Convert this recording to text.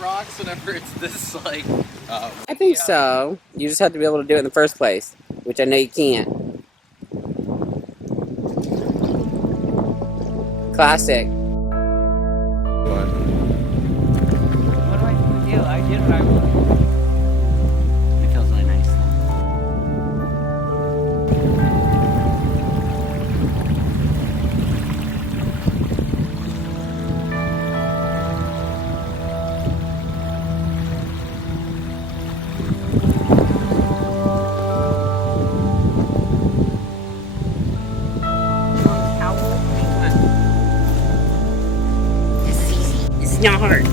rocks whenever it's this like. I think so. You just have to be able to do it in the first place, which I know you can't. Classic. What? What do I do? I did what I wanted. It feels really nice. This is easy. This is not hard.